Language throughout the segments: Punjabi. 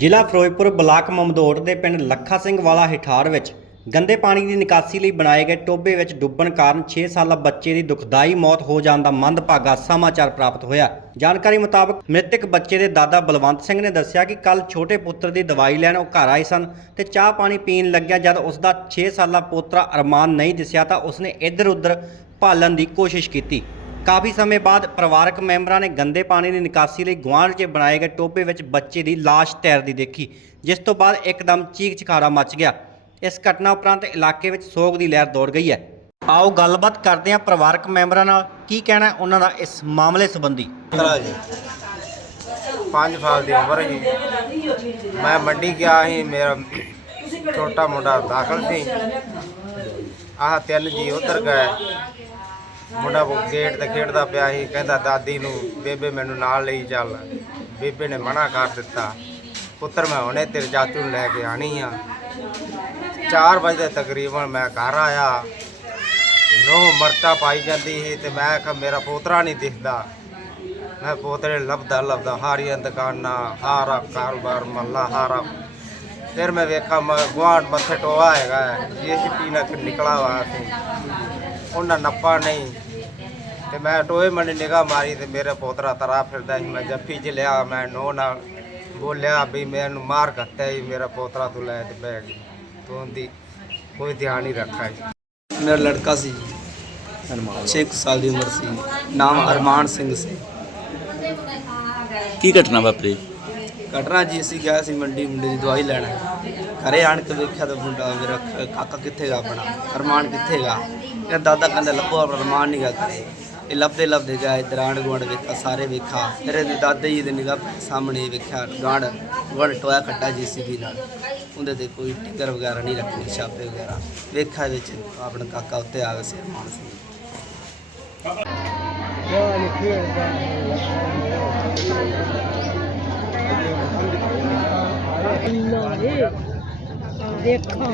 ਜ਼ਿਲ੍ਹਾ ਫਿਰੋਜ਼ਪੁਰ ਬਲਾਕ ਮਮਦੋਟ ਦੇ ਪਿੰਡ ਲੱਖਾ ਸਿੰਘ ਵਾਲਾ ਹਿਠਾਰ ਵਿੱਚ ਗੰਦੇ ਪਾਣੀ ਦੀ ਨਿਕਾਸੀ ਲਈ ਬਣਾਏ ਗਏ ਟੋਬੇ ਵਿੱਚ ਡੁੱਬਣ ਕਾਰਨ 6 ਸਾਲਾ ਬੱਚੇ ਦੀ ਦੁਖਦਾਈ ਮੌਤ ਹੋ ਜਾਣ ਦਾ ਮੰਦਭਾਗਾ ਸਮਾਚਾਰ ਪ੍ਰਾਪਤ ਹੋਇਆ। ਜਾਣਕਾਰੀ ਮੁਤਾਬਕ ਮ੍ਰਿਤਕ ਬੱਚੇ ਦੇ ਦਾਦਾ ਬਲਵੰਤ ਸਿੰਘ ਨੇ ਦੱਸਿਆ ਕਿ ਕੱਲ ਛੋਟੇ ਪੁੱਤਰ ਦੀ ਦਵਾਈ ਲੈਣ ਉਹ ਘਰ ਆਏ ਸਨ ਤੇ ਚਾਹ ਪਾਣੀ ਪੀਣ ਲੱਗਿਆ। ਜਦ ਉਸ ਦਾ 6 ਸਾਲਾ ਪੋਤਰਾ ਅਰਮਾਨ ਨਹੀਂ ਦਿਸਿਆ ਤਾਂ ਉਸਨੇ ਇੱਧਰ-ਉੱਧਰ ਭਾਲਣ ਦੀ ਕੋਸ਼ਿਸ਼ ਕੀਤੀ। ਕਾਫੀ ਸਮੇਂ ਬਾਅਦ ਪਰਿਵਾਰਕ ਮੈਂਬਰਾਂ ਨੇ ਗੰਦੇ ਪਾਣੀ ਦੀ ਨਿਕਾਸੀ ਲਈ ਗੁਆਂਢ 'ਚ ਬਣਾਏ ਗਏ ਟੋਬੇ ਵਿੱਚ ਬੱਚੇ ਦੀ ਲਾਸ਼ ਤੈਰਦੀ ਦੇਖੀ, ਜਿਸ ਤੋਂ ਬਾਅਦ ਇੱਕਦਮ ਚੀਕ ਚਿਖਾੜਾ ਮਚ ਗਿਆ। ਇਸ ਘਟਨਾ ਉਪਰੰਤ ਇਲਾਕੇ ਵਿੱਚ ਸੋਗ ਦੀ ਲਹਿਰ ਦੌੜ ਗਈ ਹੈ। ਆਓ ਗੱਲਬਾਤ ਕਰਦੇ ਹਾਂ ਪਰਿਵਾਰਕ ਮੈਂਬਰਾਂ ਨਾਲ। ਕੀ ਕਹਿਣਾ ਉਹਨਾਂ ਦਾ ਇਸ ਮਾਮਲੇ ਸੰਬੰਧੀ? ਤਰਾ ਜੀ। 5 ਸਾਲ ਦੀ ਉਮਰ ਸੀ ਮੈਂ ਮੰਡੀ ਗਿਆ ਸੀ, ਮੇਰਾ ਛੋਟਾ ਮੁੰਡਾ ਦਾਖਲ ਸੀ। ਆਹ ਤਿੰਨ ਜੀ ਉਧਰ ਗਏ। ਮੁੰਡਾ ਉਹ ਗੇਟ ਤੇ ਖੇਡਦਾ ਪਿਆ ਸੀ, ਕਹਿੰਦਾ ਦਾਦੀ ਨੂੰ, ਬੇਬੇ ਮੈਨੂੰ ਨਾਲ ਲਈ ਚੱਲ। ਬੇਬੇ ਨੇ ਮਨਾ ਕਰ ਦਿੱਤਾ। ਪੁੱਤਰ ਮੈਂ ਹੁਣੇ ਤੇਰੇ ਚਾਚੂ ਨੂੰ ਲੈ ਕੇ ਆਣੀ ਆ। 4 ਵਜੇ ਤਕਰੀਬਨ ਮੈਂ ਘਰ ਆਇਆ। ਨੋ ਮਰਤਾ ਪਾਈ ਜਾਂਦੀ ਸੀ ਤੇ ਮੈਂ ਕਿਹਾ, ਮੇਰਾ ਪੋਤਰਾ ਨਹੀਂ ਦਿਖਦਾ। ਮੈਂ ਪੋਤਰੇ ਲੱਭਦਾ ਲੱਭਦਾ ਹਾਰੀਆਂ ਦੁਕਾਨਾਂ, ਹਾਰਾ ਕਾਰੋਬਾਰ ਮੱਲਾ ਹਾਰਾ। ਫਿਰ ਮੈਂ ਵੇਖਾ, ਮੈਂ ਗੁਆਂਢ ਮੱਥੇ ਟੋਆ ਹੈਗਾ, ਜੀਸੀਪੀ ਨਾਲ ਨਿਕਲਾ ਵਾ ਸੀ। ਉਹਨਾਂ ਨੱਪਾ ਨਹੀਂ। ਤੇ ਮੈਂ ਟੋਏ ਮਨੇ ਨਿਗਾਹ ਮਾਰੀ ਤੇ ਮੇਰਾ ਪੋਤਰਾ ਤਰਾ ਫਿਰਦਾ ਸੀ। ਮੈਂ ਜੱਫੀ ਚ ਲਿਆ ਮੈਂ ਨੋ ਨਾਲ ਬੋਲਿਆ ਵੀ ਮੈਨੂੰ ਮਾਰ ਘੱਟਿਆ ਜੀ ਮੇਰਾ ਪੋਤਰਾ ਤੂੰ ਲੈ ਤੇ ਬਹਿ ਗਈ। ਤੂੰ ਦੀ ਕੋਈ ਧਿਆਨ ਨਹੀਂ ਰੱਖਾ ਜੀ। ਮੇਰਾ ਲੜਕਾ ਸੀ ਛੇ ਕੁ ਸਾਲ ਦੀ ਉਮਰ ਸੀ। ਨਾਮ ਅਰਮਾਨ ਸਿੰਘ ਸੀ। ਕੀ ਘਟਨਾ ਵਾਪਰੀ? ਘਟਨਾ ਜੀ, ਅਸੀਂ ਗਿਆ ਸੀ ਮੰਡੀ ਮੁੰਡੇ ਦੀ ਦਵਾਈ ਲੈਣ। ਘਰੇ ਆਣ ਕੇ ਵੇਖਿਆ ਤਾਂ ਮੁੰਡਾ ਮੇਰਾ ਕ- ਕਾਕਾ ਕਿੱਥੇ ਗਾ ਆਪਣਾ? ਅਰਮਾਨ ਕਿੱਥੇ ਗਾ? ਇਹ ਦਾਦਾ ਕਹਿੰਦਾ, ਲੱਭੋ ਆਪਣਾ ਅਰਮਾਨ ਨਹੀਂ ਗਾ ਘਰੇ। ਇਹ ਲੱਭਦੇ ਲੱਭਦੇ ਗਿਆ, ਇੱਧਰ ਆਂਢ ਗੁਆਂਢ ਵੇਖਿਆ, ਸਾਰੇ ਵੇਖਾ ਫਿਰ ਦੇ ਦਾਦਾ ਜੀ ਦੇ ਨਿਗਾਹ ਸਾਹਮਣੇ ਵੇਖਿਆ, ਗਾਂਢ ਗੁਆਂਢ ਟੋਇਆ ਖੱਟਾ ਜੀਸੀਬੀ ਨਾਲ। ਉਹਦੇ ਤੇ ਕੋਈ ਟਿੱਕਰ ਵਗੈਰਾ ਨਹੀਂ ਰੱਖੀ, ਛਾਪੇ ਵਗੈਰਾ। ਵੇਖਿਆ ਵਿੱਚ ਆਪਣਾ ਕਾਕਾ ਉੱਤੇ ਆ ਗਿਆ ਸੀ ਅਰਮਾਨ ਸਿੰਘ। ਦੇਖੋ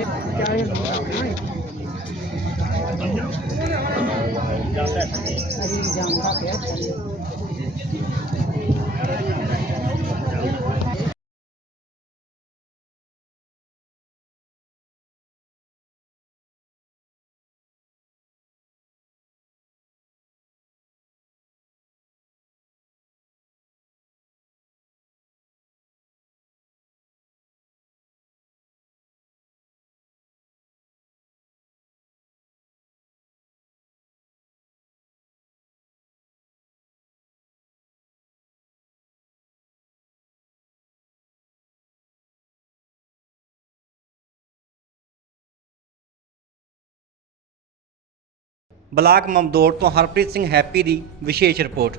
ਅਰੀ ਜਾਂਦਾ ਪਿਆ ਬਲਾਕ ਮਮਦੋੜ ਤੋਂ ਹਰਪ੍ਰੀਤ ਸਿੰਘ ਹੈਪੀ ਦੀ ਵਿਸ਼ੇਸ਼ ਰਿਪੋਰਟ।